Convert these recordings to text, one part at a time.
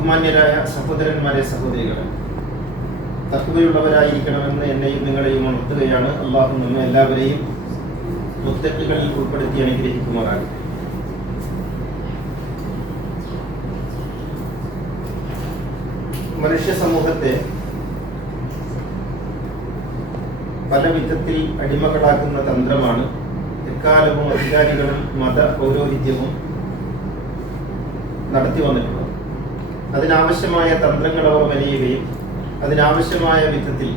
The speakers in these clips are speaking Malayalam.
ബഹുമാന്യരായ സഹോദരന്മാരെ, സഹോദരികളെ, തഖ്വയുള്ളവരായിരിക്കണമെന്ന് എന്നെയും നിങ്ങളെയും ഉണർത്തുകയാണ്. അല്ലാഹു നമ്മെ എല്ലാവരെയും മുത്തഖികളിൽ ഉൾപ്പെടുത്തി അനുഗ്രഹിക്കുമാറാകട്ടെ. മനുഷ്യ സമൂഹത്തെ പല വിധത്തിൽ അടിമകളാക്കുന്ന തന്ത്രമാണ് എക്കാലവും അധികാരികളും മത പൗരോഹിത്യവും നടത്തി വന്നിട്ടുള്ളത്. അതിനാവശ്യമായ തന്ത്രങ്ങൾ അവർ മെനയുകയും അതിനാവശ്യമായ വിധത്തിൽ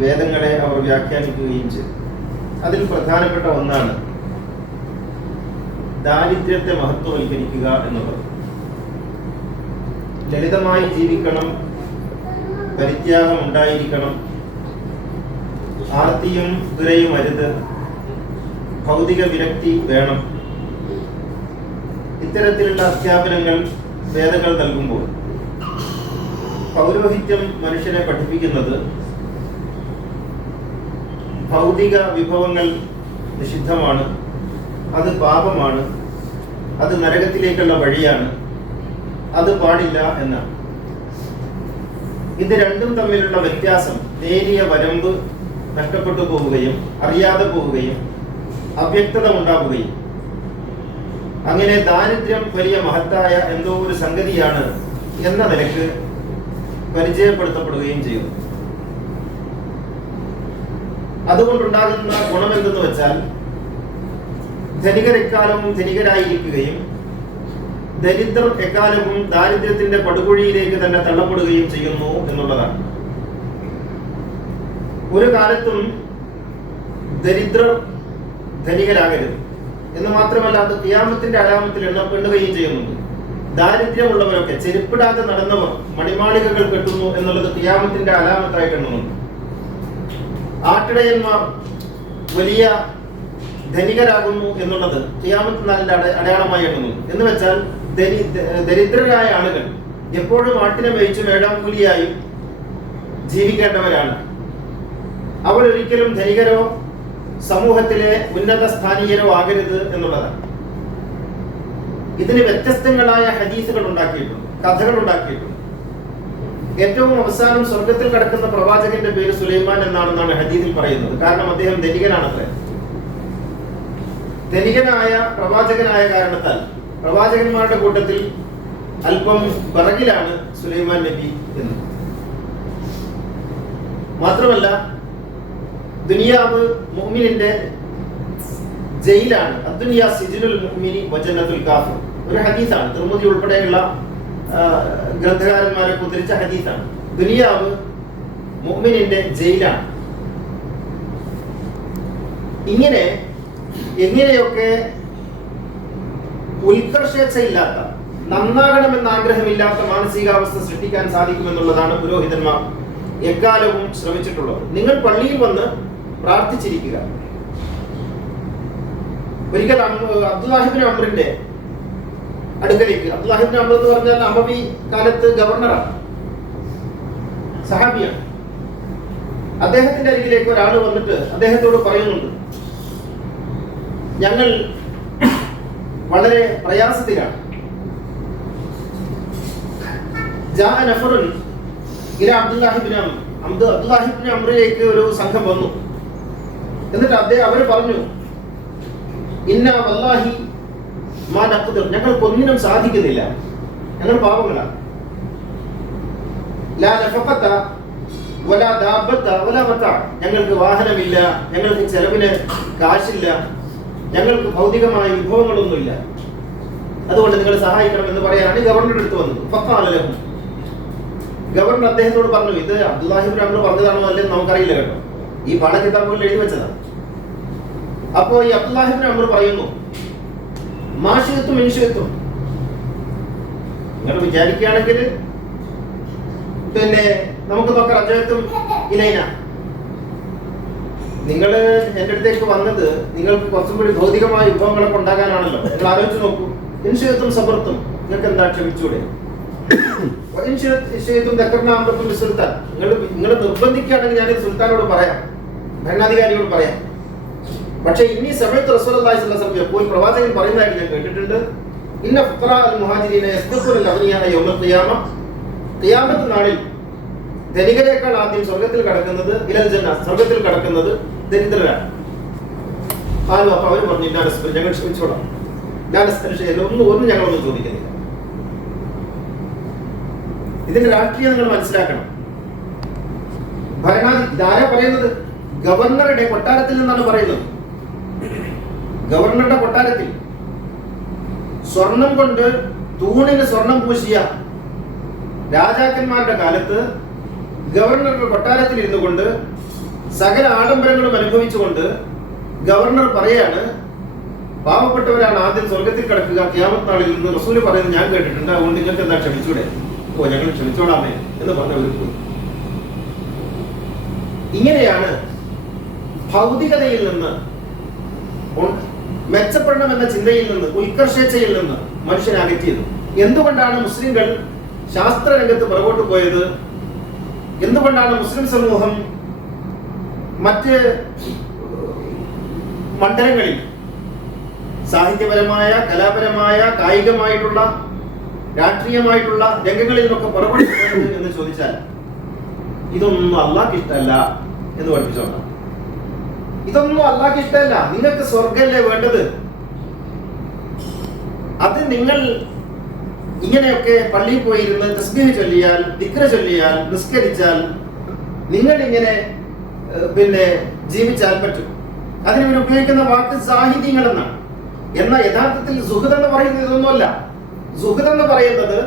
വേദങ്ങളെ അവർ വ്യാഖ്യാനിക്കുകയും ചെയ്തു. അതിൽ പ്രധാനപ്പെട്ട ഒന്നാണ് ദാരിദ്ര്യത്തെ മഹത്വവൽക്കരിക്കുക എന്നുള്ളത്. ലളിതമായി ജീവിക്കണം, പരിത്യാഗം ഉണ്ടായിരിക്കണം, ആർത്തിയും ദുരയും അരുത്, ഭൗതിക വിരക്തി വേണം. ഇത്തരത്തിലുള്ള അധ്യാപനങ്ങൾ വേദങ്ങൾ നൽകുമ്പോൾ പൗരോഹിത്യം മനുഷ്യനെ പഠിപ്പിക്കുന്നത് ഭൗതിക വിഭവങ്ങൾ നിഷിദ്ധമാണ്, അത് പാപമാണ്, അത് നരകത്തിലേക്കുള്ള വഴിയാണ്, അത് പാടില്ല എന്നാണ്. ഇത് രണ്ടും തമ്മിലുള്ള വ്യത്യാസം, നേരിയ വരമ്പ് നഷ്ടപ്പെട്ടു പോവുകയും അറിയാതെ പോവുകയും അവ്യക്തത ഉണ്ടാവുകയും അങ്ങനെ ദാരിദ്ര്യം വലിയ മഹത്തായ എന്തോ ഒരു സംഗതിയാണ് എന്ന നിലക്ക് പരിചയപ്പെടുത്തപ്പെടുകയും ചെയ്യുന്നു. അതുകൊണ്ടുണ്ടാകുന്ന ഗുണമെന്തെന്ന് വെച്ചാൽ ധനികർ എക്കാലവും ധനികരായിരിക്കുകയും ദരിദ്രർ എക്കാലവും ദാരിദ്ര്യത്തിന്റെ പടുകുഴിയിലേക്ക് തന്നെ തള്ളപ്പെടുകയും ചെയ്യുന്നു എന്നുള്ളതാണ്. ഒരു കാലത്തും ദരിദ്രർ ധനികരാകരുത് എന്ന് മാത്രമല്ല, അത് ഖിയാമത്തിന്റെ അലാമത്തിൽ എണ്ണപ്പെടുകയും ചെയ്യുന്നുണ്ട്. ദാരിദ്ര്യമുള്ളവരൊക്കെ, ചെരുപ്പിടാതെ നടന്നവർ മണിമാളികകൾ കെട്ടുന്നു എന്നുള്ളത് ഖിയാമത്തിന്റെ അലാമത്തായിട്ട് എണ്ണുന്നുണ്ട്. ആട്ടിടയന്മാർ വലിയ ധനികരാകുന്നു എന്നുള്ളത് ഖിയാമത്ത് നാളിന്റെ അടയാളമായി എണ്ണുന്നു. എന്ന് വെച്ചാൽ ദരിദ്രരായ ആളുകൾ എപ്പോഴും ആട്ടിനെ മേയിച്ചും ഏഴാംകൂലിയായും ജീവിക്കേണ്ടവരാണ്. അവരൊരിക്കലും ധനികരോ സമൂഹത്തിലെ ഉന്നത സ്ഥാനീയരോ ആകരുത് എന്നുള്ളതാണ്. ഇതിന് വ്യത്യസ്തങ്ങളായ ഹദീസുകൾ ഉണ്ടാക്കിയിട്ടുണ്ട്, കഥകൾ ഉണ്ടാക്കിയിട്ടുണ്ട്. ഏറ്റവും അവസാനം സ്വർഗത്തിൽ കിടക്കുന്ന പ്രവാചകന്റെ പേര് സുലൈമാൻ എന്നാണെന്നാണ് ഹദീസിൽ പറയുന്നത്. കാരണം അദ്ദേഹം ധനികനാണത്രേ. ധനികനായ പ്രവാചകനായ കാരണത്താൽ പ്രവാചകന്മാരുടെ കൂട്ടത്തിൽ അല്പം പിറകിലാണ് സുലൈമാൻ നബി എന്ന്. മാത്രമല്ല, ദുനിയാവ് മുഅ്മിനിന്റെ ജയിലാണ്. അദ്ദുനിയ സിജ്നുൽ മുഅ്മിനി വജന്നത്തുൽ കാഫിർ. ഒരു ഹദീസാണ്, തിർമിദി ഉൾപ്പെടെയുള്ള ഗ്രന്ഥകാരന്മാരെ ഉദ്ധരിച്ച ഹദീസാണ്. ദുനിയാവ് മുഅ്മിനിന്റെ ജയിലാണ്. ഇങ്ങനെ എങ്ങനെയൊക്കെ ഉത്കർഷേച്ഛയില്ലാത്ത, നന്നാകണമെന്ന ആഗ്രഹമില്ലാത്ത മാനസികാവസ്ഥ സൃഷ്ടിക്കാൻ സാധിക്കുമെന്നുള്ളതാണ് പുരോഹിതന്മാർ എക്കാലവും ശ്രമിച്ചിട്ടുള്ളത്. നിങ്ങൾ പള്ളിയിൽ വന്ന് പ്രാർത്ഥിച്ചിരിക്കുക. ഒരിക്കൽ അബ്ദുല്ലാഹിബ്നു അംറിന്റെ അടുക്കലേക്ക്, അബ്ദുല്ലാഹിബ്നു അംർ എന്ന് പറഞ്ഞാൽ അമവി കാലത്ത് ഗവർണറാണ്, സഹാബിയാണ്. അദ്ദേഹത്തിന്റെ അരികിലേക്ക് ഒരാൾ വന്നിട്ട് അദ്ദേഹത്തോട് പറയുന്നുണ്ട്, ഞങ്ങൾ വളരെ പ്രയാസത്തിലാണ്. അബ്ദുല്ലാഹിബ്നു അംറിലേക്ക് ഒരു സംഘം വന്നു. എന്നിട്ട് അവർ പറഞ്ഞു, ഇന്ന വല്ലാഹി മാ നഖ്ദിർ, ഞങ്ങൾക്ക് ഒന്നിനും സാധിക്കുന്നില്ല, ഞങ്ങൾ പാവങ്ങളാണ്. ലാ നഫഖത വലാ ദാബത വലാ മതാ, ഞങ്ങൾക്ക് വാഹനമില്ല, ഞങ്ങൾക്ക് ചെലവിന് കാശില്ല, ഞങ്ങൾക്ക് ഭൗതികമായ വിഭവങ്ങളൊന്നുമില്ല, അതുകൊണ്ട് നിങ്ങൾ സഹായിക്കണം എന്ന് പറയാനാണ് ഗവർണറുടെ അടുത്ത് വന്നത്. ഫഖാല ലഹു, ഗവർണർ അദ്ദേഹത്തോട് പറഞ്ഞു, ഇത് അബ്ദുല്ലാഹിബ്നു അംർ പറഞ്ഞതാണോ അല്ലെന്ന് നമുക്കറിയില്ല കേട്ടോ, ഈ പാഠകിതാബുകളിൽ എഴുതി വെച്ചതാണ്. അപ്പോ ഈ അബ്ദുല്ലാഹിബ്നു അംർ പറയുന്നു, മാഷിഅത്തും ഇൻഷിഅത്തും, നിങ്ങൾ വിചാരിക്കുകയാണെങ്കിൽ പിന്നെ നമുക്ക് നോക്കാം, റജഅത്തും ഇലൈന, നിങ്ങൾ എൻ്റെ അടുത്തേക്ക് വന്നത് നിങ്ങൾക്ക് കുറച്ചും കൂടി ഭൗതികമായ വിഭവങ്ങളൊക്കെ ഉണ്ടാകാനാണല്ലോ. നിങ്ങൾ ആലോചിച്ച് നോക്കൂ. ഇൻഷിഅത്തും സബർത്തും, നിങ്ങൾക്ക് എന്താ ക്ഷമിച്ചൂടെ? നിങ്ങൾ നിർബന്ധിക്കുകയാണെങ്കിൽ ഞാനിത് സുൽത്താനോട് പറയാം, ഭരണാധികാരിയോട് പറയാം. പക്ഷെ ഇനി സമയത്ത് റസൂലുള്ളാഹി സ്വല്ലല്ലാഹു അലൈഹി വസല്ലം എപ്പോൾ പ്രവാചകൻ പറയുന്നതായിട്ട് ഞാൻ കേട്ടിട്ടുണ്ട്, ഇന്ന ഫുഖറാ അൽ മുഹാജിരീന യസ്ബഖൂന അഗ്നിയാ യൗമൽ ഖിയാമ, ഖിയാമത്ത് നാളിൽ ധനികരേക്കാൾ ആദ്യം സ്വർഗത്തിൽ കടക്കുന്നത് ഇലൽ ജന്ന, സ്വർഗത്തിൽ കടക്കുന്നത് ദരിദ്രരാണ്. അപ്പൊ അവർ പറഞ്ഞു ഞങ്ങൾ ക്ഷമിച്ചോളാം, ഒന്നും ഞങ്ങളൊന്നും ചോദിക്കുന്നില്ല. ഇതിന്റെ രാഷ്ട്രീയം നിങ്ങൾ മനസ്സിലാക്കണം. ഇതാരാ പറയുന്നത്? ഗവർണറുടെ കൊട്ടാരത്തിൽ നിന്നാണ് പറയുന്നത്. ഗവർണറുടെ കൊട്ടാരത്തിൽ സ്വർണം കൊണ്ട് തൂണിന് സ്വർണം പൂശിയ രാജാക്കന്മാരുടെ കാലത്ത് ഗവർണറുടെ കൊട്ടാരത്തിൽ ഇരുന്നു കൊണ്ട് സകല ആഡംബരങ്ങളും അനുഭവിച്ചുകൊണ്ട് ഗവർണർ പറയാണ്, പാവപ്പെട്ടവരാണ് ആദ്യം സ്വർഗത്തിൽ കിടക്കുക ഖിയാമത്ത് നാളിൽ നിന്ന് റസൂല് പറയുന്നത് ഞാൻ കേട്ടിട്ടുണ്ട്, അതുകൊണ്ട് നിങ്ങൾക്ക് എന്താ ക്ഷമിച്ചൂടെ? ഓ, ഞങ്ങൾ ക്ഷമിച്ചോളാമേ എന്ന് പറഞ്ഞവർ പോയി. ഇങ്ങനെയാണ് ഭൗതികതയിൽ നിന്ന്, മെച്ചപ്പെടണമെന്ന ചിന്തയിൽ നിന്ന്, ഉത്കർഷേച്ഛയിൽ നിന്ന് മനുഷ്യനെ അകറ്റിയത്. എന്തുകൊണ്ടാണ് മുസ്ലിങ്ങൾ ശാസ്ത്ര രംഗത്ത് പുറകോട്ട് പോയത്? എന്തുകൊണ്ടാണ് മുസ്ലിം സമൂഹം മറ്റ് മണ്ഡലങ്ങളിൽ സാഹിത്യപരമായ, കലാപരമായ, കായികമായിട്ടുള്ള, രാഷ്ട്രീയമായിട്ടുള്ള രംഗങ്ങളിൽ നിന്നൊക്കെ പുറകോട്ട് പോയത് എന്ന് ചോദിച്ചാൽ ഇതൊന്നും അള്ളാഹ്ക്ക് ഇഷ്ടമല്ല എന്ന് പഠിപ്പിച്ചോണ്ടാണ്. ഇതൊന്നും അള്ളാഹ്ക്ക് ഇഷ്ടമല്ല. നിങ്ങൾക്ക് സ്വർഗല്ലേ വേണ്ടത്? അത് നിങ്ങൾ ഇങ്ങനെയൊക്കെ പള്ളിയിൽ പോയിരുന്ന് തസ്ബീഹ് ചൊല്ലിയാൽ, ദിക്ർ ചൊല്ലിയാൽ, നിസ്കരിച്ചാൽ, നിങ്ങൾ ഇങ്ങനെ ജീവിച്ചാൽ പറ്റും. അതിന് ഉപയോഗിക്കുന്ന വാക്ക് സാഹിത്യങ്ങൾ എന്നാണ്. എന്നാൽ യഥാർത്ഥത്തിൽ സുഹൃദ് എന്ന് പറയുന്നത് ഇതൊന്നുമല്ല. സുഹൃദ് എന്ന് പറയുന്നത്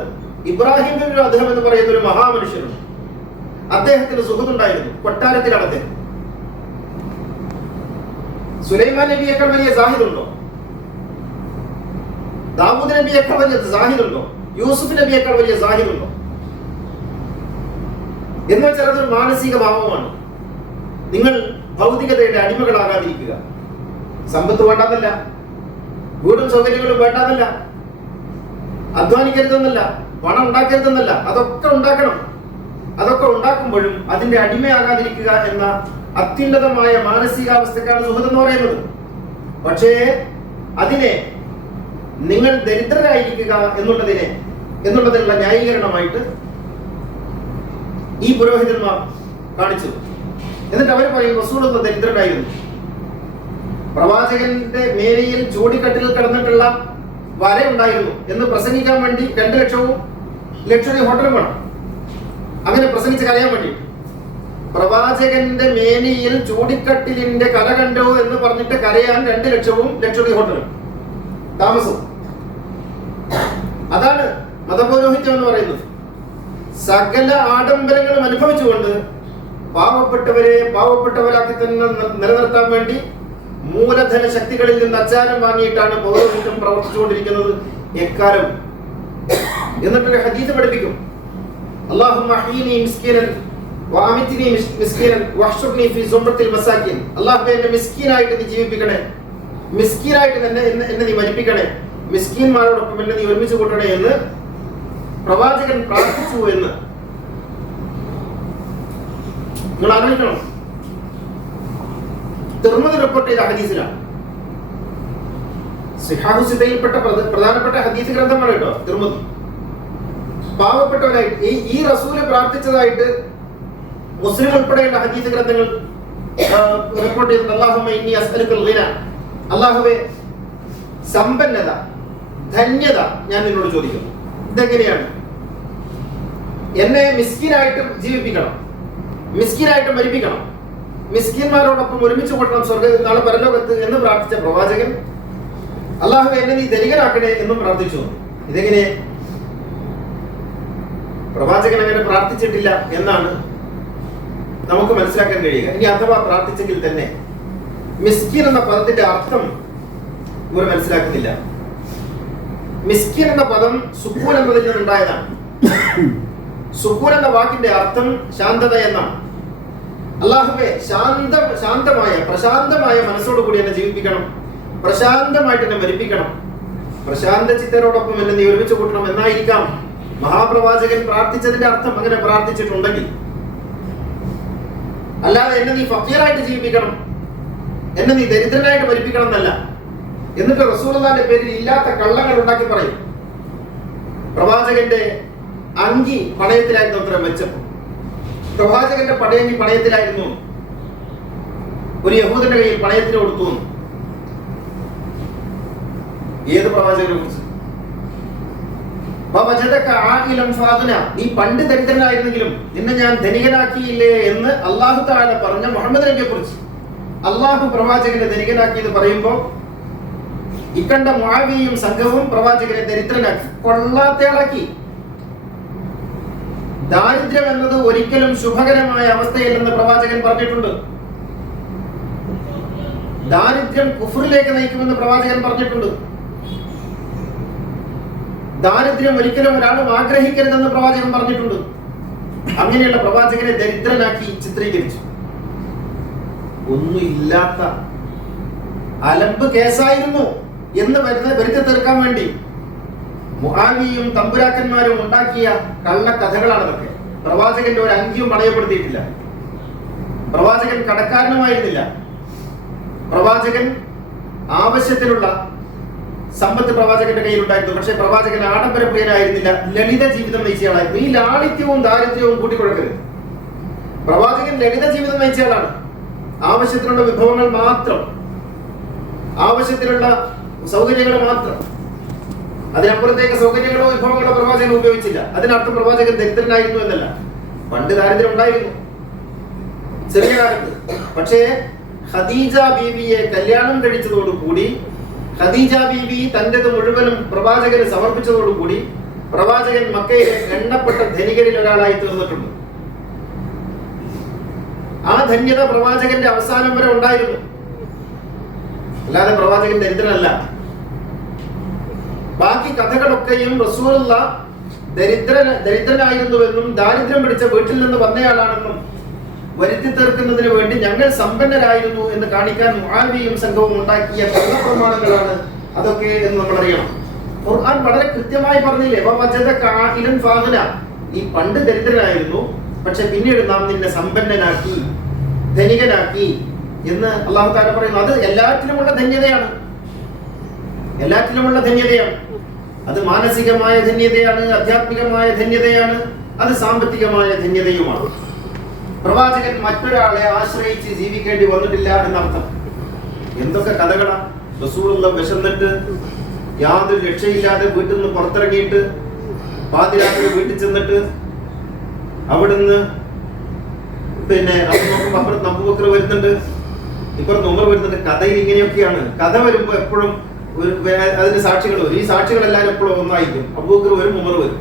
ഇബ്രാഹിം ബിൻ അദ്ഹം എന്ന് പറയുന്ന ഒരു മഹാമനുഷ്യനുണ്ട്. അദ്ദേഹത്തിന് സുഹൃദ് ഉണ്ടായിരുന്നു, കൊട്ടാരത്തിലാണ് അദ്ദേഹം. സുലൈമാൻ നബിയേക്കാൾ വലിയ സാഹിദുണ്ടോ? ദാവൂദ് നബിയേക്കാൾ വലിയ സാഹിദുണ്ടോ? യൂസുഫ് നബിയേക്കാൾ വലിയ സാഹിദുണ്ടോ? എന്ന് വെച്ചാൽ അതൊരു മാനസിക ഭാവമാണ്. നിങ്ങൾ ഭൗതികതയുടെ അടിമകളാകാതിരിക്കുക. സമ്പത്ത് വേണ്ടാന്നല്ല, വീടും സൗകര്യങ്ങളും വേണ്ടാന്നല്ല, അധ്വാനിക്കരുതെന്നല്ല, പണം ഉണ്ടാക്കരുതെന്നല്ല, അതൊക്കെ ഉണ്ടാക്കണം. അതൊക്കെ ഉണ്ടാക്കുമ്പോഴും അതിന്റെ അടിമയാകാതിരിക്കുക എന്ന അത്യുന്നതമായ മാനസികാവസ്ഥക്കാണ് സുഹൃത്ത് എന്ന് പറയുന്നത്. പക്ഷേ അതിനെ നിങ്ങൾ ദരിദ്രരായിരിക്കുക എന്നുള്ളതിനുള്ള ന്യായീകരണമായിട്ട് ഈ പുരോഹിതന്മാർ കാണിച്ചു. എന്നിട്ട് അവർ പറയും റസൂലുള്ള ദരിദ്രനായിരുന്നു. പ്രവാചകന്റെ മേനയിൽ ചൂടിക്കട്ടിൽ കിടന്നിട്ടുള്ള വര ഉണ്ടായിരുന്നു എന്ന് പ്രസംഗിക്കാൻ വേണ്ടി 2 ലക്ഷവും ലക്ഷറി ഹോട്ടലും വേണം. അങ്ങനെ പ്രസംഗിച്ച് കരയാൻ വേണ്ടി പ്രവാചകന്റെ മേനിയിൽ ചൂടിക്കട്ടിലിന്റെ കല കണ്ടോ എന്ന് പറഞ്ഞിട്ട് കരയാൻ 2 ലക്ഷവും ലക്ഷറി ഹോട്ടലും താമസവും. അതാണ് മതപൗരോഹിത്യം എന്ന് പറയുന്നത്. സകല ആഡംബരങ്ങളും അനുഭവിച്ചുകൊണ്ട് പാവപ്പെട്ടവരെ പാവപ്പെട്ടവരാക്കി തന്നെ നിലനിർത്താൻ വേണ്ടി മൂലധന ശക്തികളിൽ നിന്ന് അച്ചാരം വാങ്ങിയിട്ടാണ് പൗരോഹിത്യം പ്രവർത്തിച്ചുകൊണ്ടിരിക്കുന്നത് എക്കാലം. എന്നിട്ടൊരു ഹദീസ് പഠിപ്പിക്കും, അല്ലാഹുമ്മ അഹ്യിനി മിസ്കീനൻ വഅമിത്നി മിസ്കീനൻ വഹ്ശുർനി ഫീ സുംറത്തിൽ മസാകിൻ. അല്ലാഹുവേ, എന്നെ മിസ്കീനായിട്ട് നീ ജീവിപ്പിക്കണേ, മിസ്കീനായിട്ട് എന്നെ നീ മരിപ്പിക്കണേ, മിസ്കീന്മാരോടൊപ്പം എന്നെ നീ ഒരുമിച്ച് കൂട്ടണേ എന്ന് പ്രവാചകൻ പ്രാർത്ഥിച്ചു എന്ന് നിങ്ങൾ ആലോചിക്കണം. തിർമിദി റിപ്പോർട്ട് ചെയ്ത ഹദീസിലാണ്. സിഹാഹു സിദ്ദയിൽപ്പെട്ട പ്രധാനപ്പെട്ട ഹദീസ് ഗ്രന്ഥമാണ് കേട്ടോ തിർമിദി. പാവപ്പെട്ടവരായിട്ട് ഈ റസൂല് പ്രാർത്ഥിച്ചതായിട്ട് മുസ്ലിം ഉൾപ്പെടെയുള്ള ഹദീസ് ഗ്രന്ഥങ്ങൾ റിപ്പോർട്ട് ചെയ്തത് അല്ലാഹുമ്മ ഇന്നി അസ്അലുക്കൽ ഗിന, അല്ലാഹുവേ സമ്പന്നത, ധന്യത ഞാൻ നിന്നോട് ചോദിക്കുന്നു. ഇതെങ്ങനെയാണ്? എന്നെ മിസ്കിനായിട്ട് ജീവിപ്പിക്കണം, മിസ്കിനായിട്ട് മരിപ്പിക്കണം, മിസ്കിന്മാരോടൊപ്പം ഒരുമിച്ച് കൂട്ടണം നാളെ പരലോകത്ത് എന്ന് പ്രാർത്ഥിച്ച പ്രവാചകൻ അല്ലാഹുവേ എന്നെ നീ ധനികനാക്കണേ എന്നും പ്രാർത്ഥിച്ചു. ഇതെങ്ങനെ? പ്രവാചകൻ അങ്ങനെ പ്രാർത്ഥിച്ചിട്ടില്ല എന്നാണ് നമുക്ക് മനസ്സിലാക്കാൻ കഴിയുക. ഇനി അഥവാ പ്രാർത്ഥിച്ചെങ്കിൽ തന്നെ മിസ്കിൻ എന്ന പദത്തിന്റെ അർത്ഥം ഇവർ മനസ്സിലാക്കുന്നില്ല. മിസ്കിൻ എന്ന പദം സുക്കൂൻ എന്നതിൽ നിന്നുണ്ടായതാണ്. സുക്കൂൻ എന്ന വാക്കിന്റെ അർത്ഥം ശാന്തത എന്നാണ്. അല്ലാഹുവേ ശാന്തമായ പ്രശാന്തമായ മനസ്സോടുകൂടി എന്നെ ജീവിപ്പിക്കണം, പ്രശാന്തമായിട്ട് എന്നെ മരിപ്പിക്കണം, പ്രശാന്ത ചിത്തരോടൊപ്പം എന്നെ നീ ഒരുമിച്ച് കൂട്ടണം എന്നായിരിക്കാം മഹാപ്രവാചകൻ പ്രാർത്ഥിച്ചതിന്റെ അർത്ഥം. അങ്ങനെ പ്രാർത്ഥിച്ചിട്ടുണ്ടെങ്കിൽ, അല്ലാതെ എന്നെ നീ ഫക്കീറായിട്ട് ജീവിപ്പിക്കണം, എന്നെ നീ ദരിദ്രനായിട്ട് മരിപ്പിക്കണം എന്നല്ല. എന്നിട്ട് റസൂലുള്ളാഹിന്റെ പേരിൽ ഇല്ലാത്ത കള്ളങ്ങൾ ഉണ്ടാക്കി പറയും. പ്രവാചകന്റെ അങ്കി പണയത്തിലായിരുന്നു അത്ര വെച്ചപ്പോൾ, പ്രവാചകന്റെ പടയങ്കി പണയത്തിലായിരുന്നു, ഒരു യഹൂദന്റെ കയ്യിൽ പണയത്തിന് കൊടുത്തു. ഏത് പ്രവാചകനെ കുറിച്ച്? നീ പണ്ട് ദരിദ്രനായിരുന്നെങ്കിലും നിന്നെ ഞാൻ ധനികനാക്കിയില്ലേ എന്ന് അള്ളാഹു തആല പറഞ്ഞ മുഹമ്മദ് നബിയെ കുറിച്ച് അള്ളാഹു പ്രവാചകനെ ധനികനാക്കി എന്ന് പറയുമ്പോൾ ഇക്കണ്ട മുആവിയയും സംഘവും പ്രവാചകനെ ദരിദ്രനാക്കി, കൊള്ളാത്തയാളാക്കി. ദാരിദ്ര്യം എന്നത് ഒരിക്കലും ശുഭകരമായ അവസ്ഥയല്ലെന്ന് പ്രവാചകൻ പറഞ്ഞിട്ടുണ്ട്. ദാരിദ്ര്യം കുഫ്റിലേക്ക് നയിക്കുമെന്ന് പ്രവാചകൻ പറഞ്ഞിട്ടുണ്ട്. ദാരിദ്ര്യം ഒരിക്കലും ഒരാളും ആഗ്രഹിക്കരുതെന്ന് പ്രവാചകൻ പറഞ്ഞിട്ടുണ്ട്. അങ്ങനെയുള്ള പ്രവാചകനെ ദരിദ്രനാക്കി ചിത്രീകരിച്ചു. ഒന്നുമില്ലാത്ത അലമ്പ് കേസായിരുന്നു എന്ന് വരുത്തി തീർക്കാൻ വേണ്ടി മുആവിയും തമ്പുരാക്കന്മാരും ഉണ്ടാക്കിയ കള്ള കഥകളാണതൊക്കെ. പ്രവാചകന്റെ ഒരു അങ്കിയും പണയപ്പെടുത്തിയിട്ടില്ല. പ്രവാചകൻ കടക്കാരനുമായിരുന്നില്ല. പ്രവാചകൻ ആവശ്യത്തിലുള്ള സമ്പത്ത് പ്രവാചകന്റെ കയ്യിലുണ്ടായിരുന്നു. പക്ഷെ പ്രവാചകൻ ആഡംബരപ്രിയനായിരുന്നില്ല, ലളിത ജീവിതം നയിച്ചയാളായിരുന്നു. ഈ ലാളിത്യവും ദാരിദ്ര്യവും കൂട്ടിക്കൊടുക്കരുത്. പ്രവാചകൻ ലളിത ജീവിതം നയിച്ചയാളാണ്. ആവശ്യത്തിനുള്ള വിഭവങ്ങൾ മാത്രം, ആവശ്യത്തിലുള്ള സൗകര്യങ്ങൾ മാത്രം, അതിനപ്പുറത്തേക്ക് സൗകര്യങ്ങളോ വിഭവങ്ങളോ പ്രവാചകൻ ഉപയോഗിച്ചില്ല. അതിനർത്ഥം പ്രവാചകൻ ദരിദ്രനായിരുന്നു എന്നല്ല. പണ്ട് ദാരിദ്ര്യം ഉണ്ടായിരുന്നു ചെറിയ കാലത്ത്. പക്ഷേ ഖദീജ ബീവിയെ കല്യാണം കഴിച്ചതോടുകൂടി, ഖദീജ ബീവി തന്റേത് മുഴുവനും പ്രവാചകന് സമർപ്പിച്ചതോടുകൂടി പ്രവാചകൻ മക്കയിലെ എണ്ണപ്പെട്ട ധനികരിൽ ഒരാളായി തീർന്നിട്ടുണ്ട്. ആ ധന്യത പ്രവാചകന്റെ അവസാനം വരെ ഉണ്ടായിരുന്നു. അല്ലാതെ പ്രവാചകൻ ദരിദ്രനല്ല. ബാക്കി കഥകളൊക്കെയും റസൂലുള്ള ദരിദ്രനായിരുന്നുവെന്നും ദാരിദ്ര്യം പിടിച്ച വീട്ടിൽ നിന്ന് വന്നയാളാണെന്നും വരുത്തി തീർക്കുന്നതിന് വേണ്ടി ഞങ്ങൾ സമ്പന്നരായിരുന്നു എന്ന് കാണിക്കാൻ മുആവിയും സംഘവും ഉണ്ടാക്കിയ കള്ളപ്രമാണങ്ങളാണ് അതൊക്കെ എന്ന് നമ്മൾ അറിയണം. ഖുർആൻ വളരെ കൃത്യമായി പറഞ്ഞില്ലേ, നീ പണ്ട് ദരിദ്രനായിരുന്നു, പക്ഷെ പിന്നീട് നാം നിന്നെ സമ്പന്നനാക്കി, ധനികനാക്കി എന്ന് അല്ലാഹു തആല പറയുന്നു. അത് എല്ലാറ്റിലുമുള്ള ധന്യതയാണ്. എല്ലാറ്റിലുമുള്ള ധന്യതയാണ്. അത് മാനസികമായ ധന്യതയാണ്, ആധ്യാത്മികമായ ധന്യതയാണ്, അത് സാമ്പത്തികമായ ധന്യതയുമാണ്. പ്രവാചകൻ മറ്റൊരാളെ ആശ്രയിച്ച് ജീവിക്കേണ്ടി വന്നിട്ടില്ല എന്നർത്ഥം. എന്തൊക്കെ കഥകളാ! റസൂലുള്ള വിശന്നിട്ട് യാതൊരു രക്ഷയില്ലാതെ വീട്ടിൽ നിന്ന് പുറത്തിറങ്ങിയിട്ട് പാതിരാത്രി വീട്ടിൽ ചെന്നിട്ട് അവിടുന്ന് അത് നോക്കുമ്പോൾ അപ്പുറത്ത് അബൂബക്കർ വരുന്നുണ്ട്, ഇപ്പുറത്ത് ഉമർ വരുന്നുണ്ട്. കഥയിൽ ഇങ്ങനെയൊക്കെയാണ്. കഥ വരുമ്പോ എപ്പോഴും അതിന് സാക്ഷികൾ വരും. ഈ സാക്ഷികളെല്ലാവരും എപ്പോഴും ഒന്നായിരിക്കും. അബൂബക്കർ വരും, ഉമർ വരും.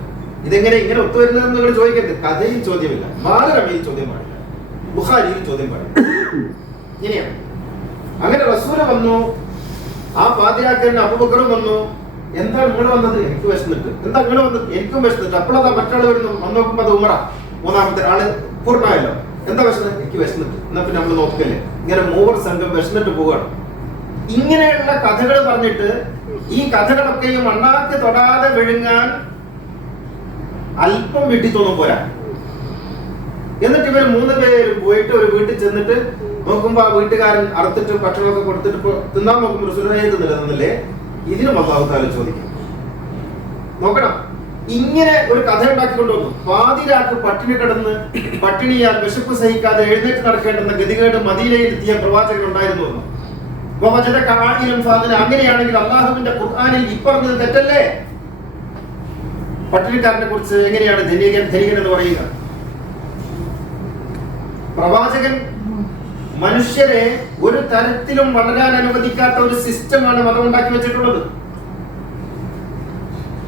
ഇതെങ്ങനെ ഇങ്ങനെ ഒത്തുവരുന്നതെന്ന് നിങ്ങൾ ചോദിക്കരുത്. കഥയിൽ ചോദ്യമില്ല, ബാലരമയിൽ ചോദ്യം പാടില്ല, ബുഖാരിയിൽ ചോദ്യം പാടില്ല. ഇങ്ങനെയാണ്. അങ്ങനെ റസൂല് വന്നു, ആ പാതിരാക്കൻ അബൂബക്കറും വന്നു. എന്താ നിങ്ങൾ വന്നത്? എനിക്ക് വിശന്നിട്ട്. എന്താ നിങ്ങൾ വന്നത്? എനിക്കും വിശന്നിട്ട്. അപ്പോഴതാ മറ്റാൾ വരുന്നു. വന്ന് നോക്കുമ്പോ അത് ഉമറ, മൂന്നാമത്തെ ആള് പൂർണ്ണമായല്ലോ. എന്താ വിശന്നത്? എനിക്ക് വിശന്നിട്ട്. എന്നാ പിന്നെ നമ്മൾ നോക്കല്ലേ. ഇങ്ങനെ മൂവർ സംഘം വിശന്നിട്ട് പോവുകയാണ്. ഇങ്ങനെയുള്ള കഥകൾ പറഞ്ഞിട്ട് ഈ കഥകളൊക്കെയും അണ്ണാക്ക് തൊടാതെ വിഴുങ്ങാൻ അല്പം വീട്ടിൽ തോന്നും പോരാ. എന്നിട്ട് ഇവർ 3 പേര് പോയിട്ട് ഒരു വീട്ടിൽ ചെന്നിട്ട് നോക്കുമ്പോ ആ വീട്ടുകാരൻ അറുത്തിട്ട് ഭക്ഷണമൊക്കെ കൊടുത്തിട്ട് തിന്നാൻ നോക്കുമ്പോൾ റസൂലുള്ളാഹി തിന്നില്ലേ. ഇതിനും അല്ലാഹു തആല ചോദിക്കും. നോക്കണം, ഇങ്ങനെ ഒരു കഥ ഉണ്ടാക്കിക്കൊണ്ടുവന്നു. പാതിരാക്ക് പട്ടിണി കിടന്ന് പട്ടിണിയാൽ വിശപ്പ് സഹിക്കാതെ എഴുന്നേറ്റ് നടക്കേണ്ടുന്ന ഗതികേട് മദീനയിൽ എത്തിയ പ്രവാചകൻ ഉണ്ടായിരുന്നു. അങ്ങനെയാണെങ്കിൽ അള്ളാഹുവിന്റെ ഖുർആനിൽ ഇപ്പറഞ്ഞത് തെറ്റല്ലേ? പട്ടിണിക്കാരനെ കുറിച്ച് എങ്ങനെയാണ് ധനികൻ എന്ന് പറയുക? പ്രവാചകൻ മനുഷ്യരെ ഒരു തരത്തിലും വളരാൻ അനുവദിക്കാത്ത ഒരു സിസ്റ്റമാണ് മതം ഉണ്ടാക്കി വെച്ചിട്ടുള്ളത്.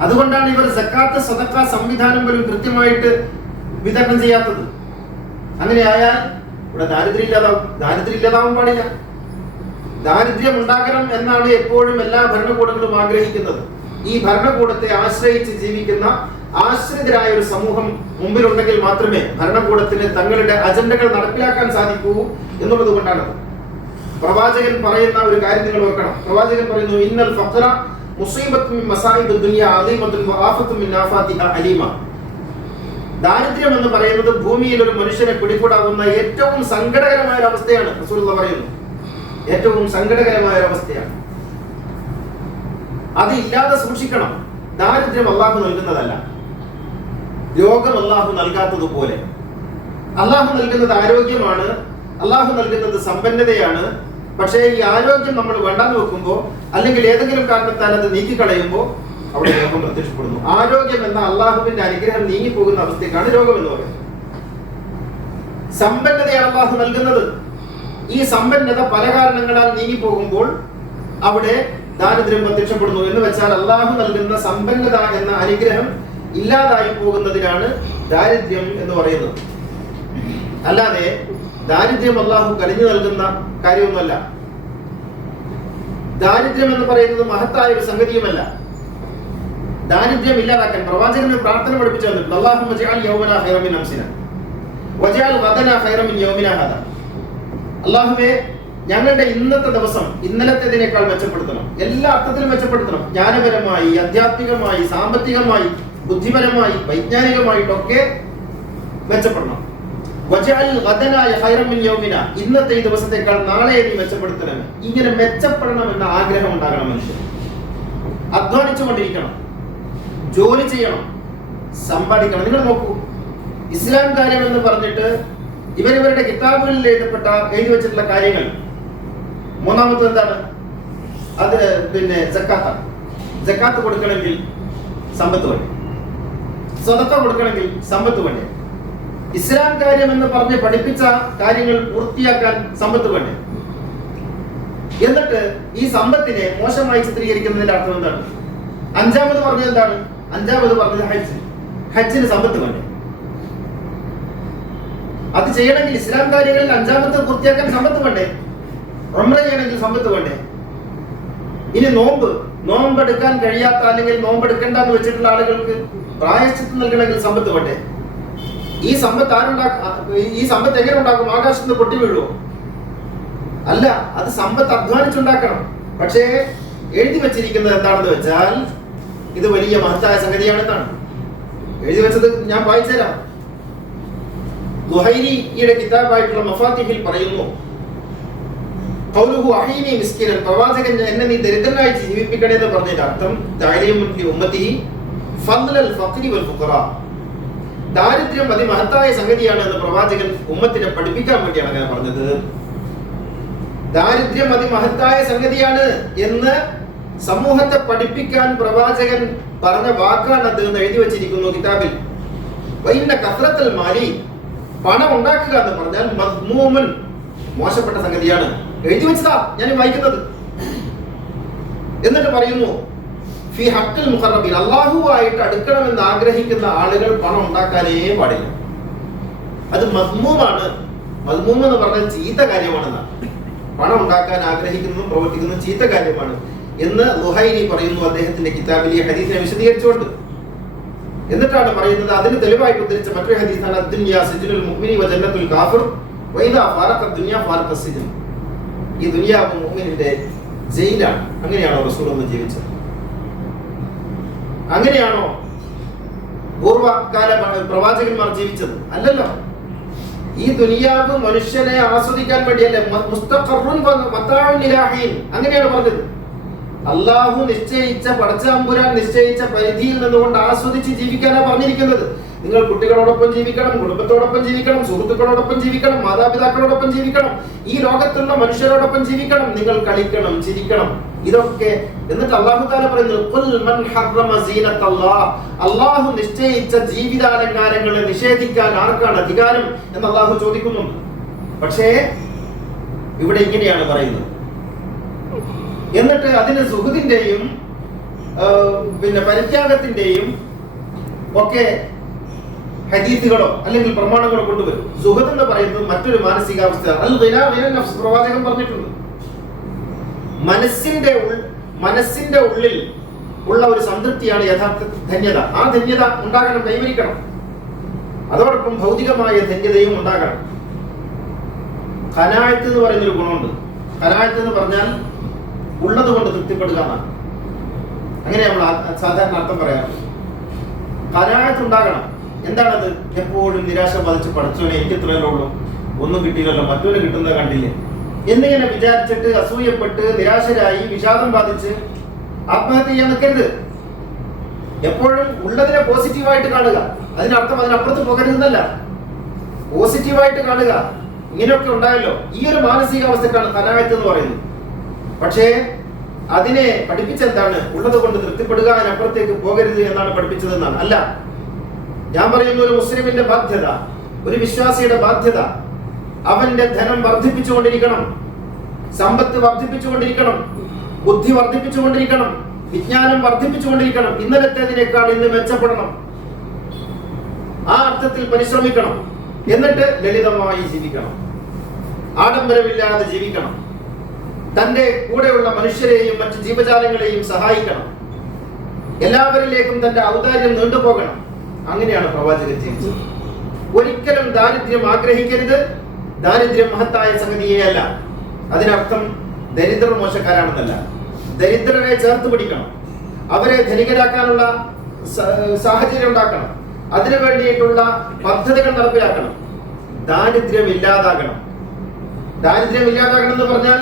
അതുകൊണ്ടാണ് ഇവർ സക്കാത്ത് സദഖ സംവിധാനം പോലും കൃത്യമായിട്ട് വിതരണം ചെയ്യാത്തത്. അങ്ങനെയായാൽ ഇവിടെ ദാരിദ്ര്യം ഇല്ലാതാവാൻ പാടില്ല. ദാരിദ്ര്യം ഉണ്ടാക്കണം എന്നാണ് എപ്പോഴും എല്ലാ ഭരണകൂടങ്ങളും ആഗ്രഹിക്കുന്നത്. ഈ ഭരണകൂടത്തെ ആശ്രയിച്ച് ജീവിക്കുന്ന ആശ്രിതരായ ഒരു സമൂഹം മുമ്പിലുണ്ടെങ്കിൽ മാത്രമേ ഭരണകൂടത്തിന് തങ്ങളുടെ അജണ്ടകൾ നടപ്പിലാക്കാൻ സാധിക്കൂ എന്നുള്ളത് കൊണ്ടാണ്. പ്രവാചകൻ പറയുന്ന ഒരു കാര്യം നിങ്ങൾ ഓർക്കണം. പ്രവാചകൻ പറയുന്നു, ഇന്നൽ ഫഖ്റ മുസീബത്തുൻ മിൻ മസായിബിദ് ദുനിയ അദീമത്തുൻ വആഫത്തുൻ മിൻ ആഫാതിഹാ അലീമ. ദാരിദ്ര്യം എന്ന് പറയുന്നത് ഭൂമിയിൽ ഒരു മനുഷ്യനെ പിടികൂടാവുന്ന ഏറ്റവും സങ്കടകരമായ ഒരു അവസ്ഥയാണ്. റസൂലുള്ളാഹി പറയുന്നു, ഏറ്റവും സങ്കടകരമായ ഒരു അവസ്ഥയാണ്. അത് ഇല്ലാതെ സൂക്ഷിക്കണം. ദാരിദ്ര്യം അള്ളാഹു നൽകുന്നതല്ല, രോഗം അള്ളാഹു നൽകാത്തതുപോലെ. അള്ളാഹു നൽകുന്നത് ആരോഗ്യമാണ്, അള്ളാഹു നൽകുന്നത് സമ്പന്നതയാണ്. പക്ഷേ ഈ ആരോഗ്യം നമ്മൾ വേണ്ടാന്ന് വെക്കുമ്പോൾ, അല്ലെങ്കിൽ ഏതെങ്കിലും കാരണത്താൽ അത് നീക്കിക്കളയുമ്പോൾ അവിടെ രോഗം പ്രത്യക്ഷപ്പെടുന്നു. ആരോഗ്യം എന്ന അള്ളാഹുവിന്റെ അനുഗ്രഹം നീങ്ങിപ്പോകുന്ന അവസ്ഥയ്ക്കാണ് രോഗം എന്ന് പറയുന്നത്. സമ്പന്നതയാണ് അള്ളാഹു നൽകുന്നത്. ഈ സമ്പന്നത പല കാരണങ്ങളാൽ നീങ്ങിപ്പോകുമ്പോൾ അവിടെ ദാരിദ്ര്യം പ്രത്യക്ഷപ്പെടുന്നു. എന്ന് വെച്ചാൽ അള്ളാഹു നൽകുന്ന സമ്പന്നത എന്ന അനുഗ്രഹം ഇല്ലാതായി പോകുന്നതിനാണ് ദാരിദ്ര്യം എന്ന് പറയുന്നത്. അല്ലാതെ ദാരിദ്ര്യം അള്ളാഹു കനിഞ്ഞു നൽകുന്ന കാര്യമൊന്നുമല്ല. ദാരിദ്ര്യം എന്ന് പറയുന്നത് മഹത്തായ ഒരു സംഗതിയുമല്ല. ദാരിദ്ര്യം ഇല്ലാതാക്കാൻ പ്രവാചകന് പ്രാർത്ഥന പഠിപ്പിച്ചു തന്നിട്ടുണ്ട്. അല്ലാഹുമ്മ ജഅൽ യൗമനാ ഖൈറൻ മിൻ അംസിനാ വജഅൽ ഗദനാ ഖൈറൻ മിൻ യൗമിനാ ഹദാ. അല്ലാഹുവേ, ഞങ്ങളുടെ ഇന്നത്തെ ദിവസം ഇന്നലത്തേതിനേക്കാൾ മെച്ചപ്പെടുത്തണം. എല്ലാ അർത്ഥത്തിലും മെച്ചപ്പെടുത്തണം. ജ്ഞാനപരമായി, ആധ്യാത്മികമായി, സാമ്പത്തികമായി, ബുദ്ധിപരമായി, വൈജ്ഞാനികമായിട്ടൊക്കെ മെച്ചപ്പെടണം. വജഅൽ ഗദനാ ഖൈറൻ മിൻ യൗമിനാ, ഇന്നത്തെ ഈ ദിവസത്തേക്കാൾ നാളെ നീ മെച്ചപ്പെടുത്തണം. ഇങ്ങനെ മെച്ചപ്പെടണം എന്ന ആഗ്രഹം ഉണ്ടാകണം മനുഷ്യൻ. അധ്വാനിച്ചുകൊണ്ടിരിക്കണം, ജോലി ചെയ്യണം, സമ്പാദിക്കണം. നിങ്ങൾ നോക്കൂ, ഇസ്ലാം കാര്യം എന്ന് പറഞ്ഞിട്ട് ഇവരുടെ കിതാബുകളിൽ എഴുതി വെച്ചിട്ടുള്ള കാര്യങ്ങൾ. മൂന്നാമത്തെ എന്താണ്? അത് സക്കാത്താണ്. സക്കാത്ത് കൊടുക്കണമെങ്കിൽ സമ്പത്ത് വേണ്ടി, സദഖ കൊടുക്കണമെങ്കിൽ സമ്പത്ത് വേണ്ടി, ഇസ്ലാം കാര്യം എന്ന് പറഞ്ഞ് പഠിപ്പിച്ച കാര്യങ്ങൾ പൂർത്തിയാക്കാൻ സമ്പത്ത് വേണ്ടി. എന്നിട്ട് ഈ സമ്പത്തിനെ മോശമായി ചിത്രീകരിക്കുന്നതിന്റെ അർത്ഥം എന്താണ്? അഞ്ചാമത് പറഞ്ഞത് എന്താണ്? അഞ്ചാമത് പറഞ്ഞത് ഹജ്ജിന് സമ്പത്ത് വേണ്ടേ? അത് ചെയ്യണമെങ്കിൽ ഇസ്ലാം കാര്യങ്ങളിൽ അഞ്ചാമത്തെ പൂർത്തിയാക്കാൻ സമ്പത്ത് വേണ്ടേ? ഉംറ ചെയ്യണമെങ്കിൽ സമ്പത്ത് വേണ്ടേ? ഇനി നോമ്പെടുക്കാൻ കഴിയാത്ത, അല്ലെങ്കിൽ നോമ്പെടുക്കണ്ടെന്ന് വെച്ചിട്ടുള്ള ആളുകൾക്ക് പ്രായശ്ചിത്തം നൽകണമെങ്കിൽ സമ്പത്ത് വേണ്ടേ? ഈ സമ്പത്ത് എങ്ങനെ ഉണ്ടാക്കും? ആകാശത്ത് നിന്ന് പൊട്ടി വീഴുവോ? അല്ല, അത് സമ്പത്ത് അധ്വാനിച്ചുണ്ടാക്കണം. പക്ഷേ എഴുതി വെച്ചിരിക്കുന്നത് എന്താണെന്ന് വെച്ചാൽ ഇത് വലിയ മഹത്തായ സംഗതിയാണെന്നാണ് എഴുതി വെച്ചത്. ഞാൻ വായിച്ചുതരാം. ദുഹൈരിയുടെ കിതാബായിട്ടുള്ള മഫാത്തിഹിൽ പറയുന്നു, ഖൗലുഹു അഹീനി മിസ്കിനൻ, പ്രവാചകൻ എന്നെ നീ ദരിദ്രനായി ജീവിപ്പിക്കണേ എന്ന് പറഞ്ഞതിന്റെ അർത്ഥം തഅലീമുൻ ലി ഉമ്മത്തിഹി ഫദ്ലൽ ഫഖ്രി വൽ ഫുഖറാ, ദാരിദ്ര്യം അതിമഹത്തായ സംഗതിയാണ് എന്ന് പ്രവാചകൻ ഉമ്മത്തിനെ പഠിപ്പിക്കാൻ വേണ്ടിയാണ് അങ്ങനെ പറഞ്ഞത്. ദാരിദ്ര്യം അതിമഹത്തായ സംഗതിയാണ് എന്ന് സമൂഹത്തെ പഠിപ്പിക്കാൻ പ്രവാചകൻ പറഞ്ഞ വാക്കാണത് എന്ന് എഴുതി വെച്ചിരിക്കുന്നു കിതാബിൽ. വൈന്ന കസ്റത്തുൽ മാലി, പണം ഉണ്ടാക്കുക എന്ന് പറഞ്ഞാൽ മദ്മൂമൻ, മോശപ്പെട്ട സംഗതിയാണ്. എഴുതി വെച്ചതാ ഞാൻ വായിക്കുന്നത്. എന്നിട്ട് പറയുന്നു ഫി ഹഖ്ഖിൽ മുഖറബീൻ, അല്ലാഹുവായിട്ട് അടുക്കണമെന്ന് ആഗ്രഹിക്കുന്ന ആളുകൾ പണം ഉണ്ടാക്കാനേ പാടില്ല. അത് മദ്മൂമാണ്. മദ്മൂം എന്ന് പറഞ്ഞാൽ ചീത്ത കാര്യമാണെന്നാണ്. പണം ഉണ്ടാക്കാൻ ആഗ്രഹിക്കുന്നതും പ്രവർത്തിക്കുന്നതും ചീത്ത കാര്യമാണ് എന്ന് ദുഹൈരി പറയുന്നു അദ്ദേഹത്തിന്റെ കിതാബിൽ ഈ ഹദീസിനെ വിശദീകരിച്ചുകൊണ്ട്. എന്നിട്ടാണ് പറയുന്നത്, അതിന് തെളിവായിട്ട് ഉദ്ധരിച്ച മറ്റൊരു ഹദീസാണ് അദ്ദുനിയാ സിജ്നുൽ മുഅ്മിനി വ ജന്നത്തുൽ കാഫിർ വഇദാ ഫാറഖ ദുനിയാ ഫാറഖ സിജ്ൻ. ഈ ദുനിയാവ് മുഅ്മിനിന്റെ ജയിലാണ്. അങ്ങനെയാണോ റസൂലുള്ളാഹി ജീവിച്ചത്? അങ്ങനെയാണോ പൂർവ്വകാല പ്രവാചകന്മാർ ജീവിച്ചത്? അല്ലല്ലോ. ഈ ദുനിയാവ് മനുഷ്യനെ ആസ്വദിക്കാൻ വേണ്ടിയല്ലേ, മുസ്തഖറുൻ വ മതാഉൻ ഇലാഹീൻ, അങ്ങനെയാണ് പറഞ്ഞത്. അള്ളാഹു നിശ്ചയിച്ച, പടച്ചതമ്പുരാൻ നിശ്ചയിച്ച പരിധിയിൽ നിന്നുകൊണ്ട് ആസ്വദിച്ച് ജീവിക്കാനാണ് പറഞ്ഞിരിക്കുന്നത്. നിങ്ങൾ കുട്ടികളോടൊപ്പം ജീവിക്കണം, കുടുംബത്തോടൊപ്പം ജീവിക്കണം, സുഹൃത്തുക്കളോടൊപ്പം ജീവിക്കണം, മാതാപിതാക്കളോടൊപ്പം ജീവിക്കണം, ഈ ലോകത്തുള്ള മനുഷ്യരോടൊപ്പം ജീവിക്കണം, നിങ്ങൾ കളിക്കണം, ചിരിക്കണം, ഇതൊക്കെ. എന്നിട്ട് അല്ലാഹു തആല പറയുന്നു, ഖുൽ മൻ ഹറമ സീനത്തല്ലാഹ്, അല്ലാഹു നിശ്ചയിച്ച ജീവിതാലങ്കാരങ്ങളെ നിഷേധിക്കാൻ ആർക്കാണ് അധികാരം എന്ന് അല്ലാഹു ചോദിക്കുന്നുണ്ട്. പക്ഷേ ഇവിടെ ഇങ്ങനെയാണ് പറയുന്നത്. എന്നിട്ട് അതിന് സുഹൃത്തിന്റെയും പരിത്യാഗത്തിന്റെയും ഒക്കെ ഹദീസുകളോ അല്ലെങ്കിൽ പ്രമാണങ്ങളോ കൊണ്ടുവരും. സുഹൃത്ത് എന്ന് പറയുന്നത് മറ്റൊരു മാനസികാവസ്ഥയാണ്. അൽ ഗിനാ മിനൻ നഫ്സ്, പ്രവാചകൻ പറഞ്ഞിട്ടുണ്ട്. മനസ്സിന്റെ ഉള്ളിൽ ഉള്ള ഒരു സംതൃപ്തിയാണ് യഥാർത്ഥ ധന്യത. ആ ധന്യത ഉണ്ടാകണം, കൈവരിക്കണം. അതോടൊപ്പം ഭൗതികമായ ധന്യതയും ഉണ്ടാകണം. ഖനാഅത്ത് എന്ന് പറയുന്നൊരു ഗുണമുണ്ട്. ഖനാഅത്ത് എന്ന് പറഞ്ഞാൽ ഉള്ളത് കൊണ്ട് തൃപ്തിപ്പെടുക എന്നാണ്. അങ്ങനെ നമ്മൾ സാധാരണ അർത്ഥം പറയാറുണ്ട്. ഖനാഅത്ത് ഉണ്ടാകണം. എന്താണത്? എപ്പോഴും നിരാശ ബാധിച്ച് പഠിച്ചോനെ എനിക്ക് ഇത്രയല്ലേ ഉള്ളൂ, ഒന്നും കിട്ടിയില്ലല്ലോ, മറ്റൊരു കിട്ടുന്നത് കണ്ടില്ലേ എന്നിങ്ങനെ വിചാരിച്ചിട്ട് അസൂയപ്പെട്ട് നിരാശരായി വിഷാദം ബാധിച്ച് ആത്മഹത്യ ചെയ്യാൻ നിൽക്കരുത്. എപ്പോഴും ഉള്ളതിനെ പോസിറ്റീവായിട്ട് കാണുക. അതിനർത്ഥം അതിനപ്പുറത്ത് പോകരുതെന്നല്ല, പോസിറ്റീവായിട്ട് കാണുക. ഇങ്ങനെയൊക്കെ ഉണ്ടായല്ലോ, ഈ ഒരു മാനസികാവസ്ഥക്കാണ് ഖനാഅത്ത് എന്ന് പറയുന്നത്. പക്ഷേ അതിനെ പഠിപ്പിച്ചെന്താണ്? ഉള്ളത് കൊണ്ട് തൃപ്തിപ്പെടുക, അതിനപ്പുറത്തേക്ക് പോകരുത് എന്നാണ് പഠിപ്പിച്ചതെന്നാണ്. അല്ല, ഞാൻ പറയുന്ന ഒരു മുസ്ലിമിന്റെ ബാധ്യത, ഒരു വിശ്വാസിയുടെ ബാധ്യത, അവന്റെ ധനം വർദ്ധിപ്പിച്ചുകൊണ്ടിരിക്കണം, സമ്പത്ത് വർദ്ധിപ്പിച്ചുകൊണ്ടിരിക്കണം, ബുദ്ധി വർദ്ധിപ്പിച്ചുകൊണ്ടിരിക്കണം, വിജ്ഞാനം വർദ്ധിപ്പിച്ചുകൊണ്ടിരിക്കണം. ഇന്നലത്തേതിനേക്കാൾ ഇന്ന് മെച്ചപ്പെടണം. ആ അർത്ഥത്തിൽ പരിശ്രമിക്കണം. എന്നിട്ട് ലളിതമായി ജീവിക്കണം, ആഡംബരമില്ലാതെ ജീവിക്കണം, തന്റെ കൂടെയുള്ള മനുഷ്യരെയും മറ്റു ജീവജാലങ്ങളെയും സഹായിക്കണം, എല്ലാവരിലേക്കും തന്റെ ഔദാര്യം നീണ്ടുപോകണം. അങ്ങനെയാണ് പ്രവാചകൻ ജീവിച്ചത്. ഒരിക്കലും ദാരിദ്ര്യം ആഗ്രഹിക്കരുത്. ദാരിദ്ര്യം മഹത്തായ സംഗതിയേ അല്ല. അതിനർത്ഥം ദരിദ്രർ മോശക്കാരാണെന്നല്ല. ദരിദ്രരെ ചേർത്ത് പിടിക്കണം, അവരെ ധനികരാക്കാനുള്ള സാഹചര്യം ഉണ്ടാക്കണം, അതിനു വേണ്ടിയിട്ടുള്ള പദ്ധതികൾ നടപ്പിലാക്കണം. ദാരിദ്ര്യം ഇല്ലാതാകണം. ദാരിദ്ര്യം ഇല്ലാതാകണം എന്ന് പറഞ്ഞാൽ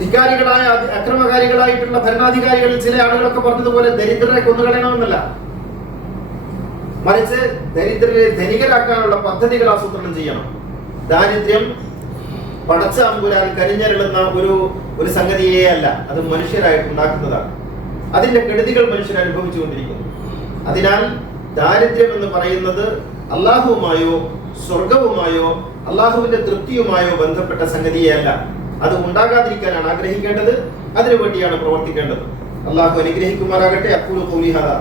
ധിക്കാരികളായ അക്രമകാരികളായിട്ടുള്ള ഭരണാധികാരികളിൽ ചില ആളുകളൊക്കെ പറഞ്ഞതുപോലെ ദരിദ്രരെ കൊന്നുകളയണമെന്നല്ല, മറിച്ച് ദരിദ്രരെ ധനികരാക്കാനുള്ള പദ്ധതികൾ ആസൂത്രണം ചെയ്യണം. ദാരിദ്ര്യം പടച്ച അമ്പുരാൻ കരിഞ്ഞരുളുന്ന ഒരു സംഗതിയേ അല്ല, അത് മനുഷ്യരായിട്ട് ഉണ്ടാക്കുന്നതാണ്. അതിന്റെ കെടുതികൾ മനുഷ്യർ അനുഭവിച്ചുകൊണ്ടിരിക്കുന്നു. അതിനാൽ ദാരിദ്ര്യം എന്ന് പറയുന്നത് അള്ളാഹുവുമായോ സ്വർഗവുമായോ അള്ളാഹുവിന്റെ തൃപ്തിയുമായോ ബന്ധപ്പെട്ട സംഗതിയേ അല്ല. അത് ഉണ്ടാകാതിരിക്കാനാണ് ആഗ്രഹിക്കേണ്ടത്, അതിനുവേണ്ടിയാണ് പ്രവർത്തിക്കേണ്ടത്. അള്ളാഹു അനുഗ്രഹിക്കുമാറാകട്ടെ. അഖൂലു ഖൗലി ഹാദാ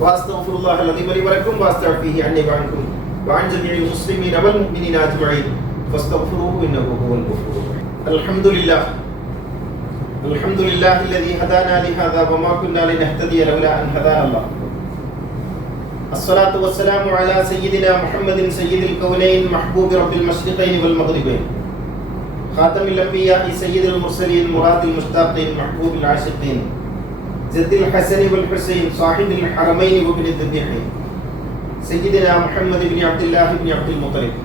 വഅസ്തഗ്ഫിറുല്ലാഹൽ അദീമ ലി വലക്കും വഅസ്തഗ്ഫിഹി അന്നി വഅൻകും വഅൻ ജമീഇൽ മുസ്ലിമീന വൽ മുഅ്മിനീന അജ്മഈൻ ഫസ്തഗ്ഫിറൂഹു ഇന്നഹു ഹുവൽ ഗഫൂറുർ റഹീം. അൽഹംദുലില്ലാഹ് അൽഹംദുലില്ലാഹില്ലദീ ഹദാനാ ലിഹാദാ വമാ കുന്നാ ലിനഹ്തദിയ ലൗലാ അൻ ഹദാനല്ലാഹ്. അസ്സലാത്തു വസ്സലാമു അലാ സയ്യിദിനാ മുഹമ്മദിൻ സയ്യിദിൽ കൗനൈൻ മഹ്ബൂബി റബ്ബിൽ മശ്രിഖൈൻ വൽ മഗ്രിബൈൻ ഖാതമിൽ അംബിയാഇ സയ്യിദുൽ മുർസലീൻ മുറാദിൽ മുസ്താഖീൻ മഹ്ബൂബിൽ ആശിഖീൻ ജദ്ദിൽ ഹസനി വൽ ഹുസൈൻ സാഹിബിൽ ഹറമൈൻ വബ്നിൽ ദബീഹൈൻ സയ്യിദിനാ മുഹമ്മദ് ഇബ്നു അബ്ദുല്ലാഹ് ഇബ്നു അബ്ദുൽ മുത്തലിബ്